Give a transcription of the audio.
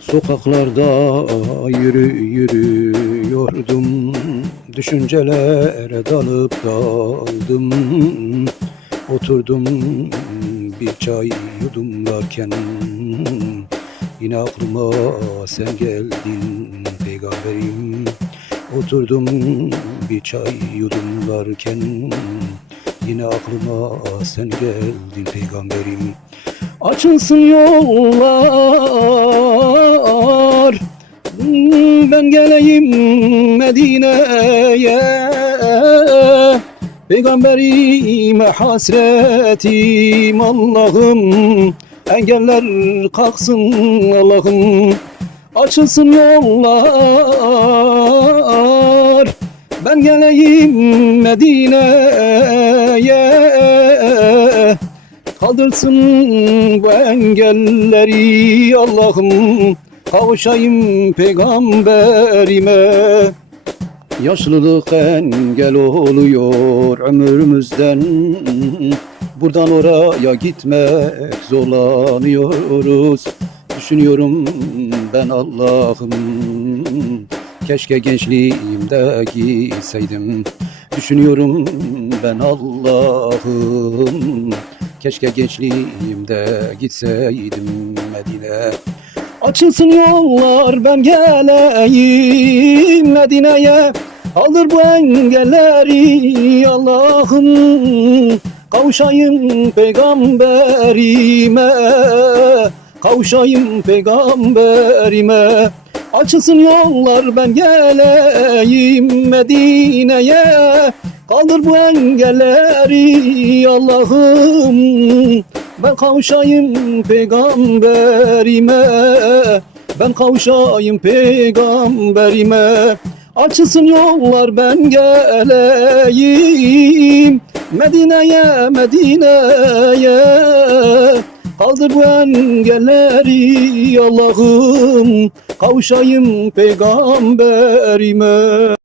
Sokaklarda yürü yürüyordum. Düşüncelere dalıp daldım. Oturdum bir çay yudumlarken Yine aklıma sen geldin peygamberim. Oturdum bir çay yudumlarken Yine aklıma sen geldin peygamberim. Açılsın yollar Ben geleyim Medine'ye. Peygamberime hasretim Allah'ım. Engeller kalksın Allah'ım. Açılsın yollar. Ben geleyim Medine'ye. Kaldırsın bu engelleri Allah'ım Kavuşayım peygamberime. Yaşlılık engel oluyor ömrümüzden. Buradan oraya gitmek zorlanıyoruz. Düşünüyorum ben Allah'ım. Keşke gençliğimde gitseydim Düşünüyorum ben Allah'ım. Keşke gençliğimde gitseydim Medine Açılsın yollar ben geleyim Medine'ye. Alır bu engelleri Allah'ım. Kavuşayım peygamberime. Kavuşayım peygamberime. Açılsın yollar ben geleyim Medine'ye. Kaldır bu engelleri Allah'ım Ben kavuşayım peygamberime. Ben kavuşayım peygamberime. Açılsın yollar ben geleyim. Medine'ye Medine'ye. Kaldır bu engelleri Allah'ım. Kavuşayım peygamberime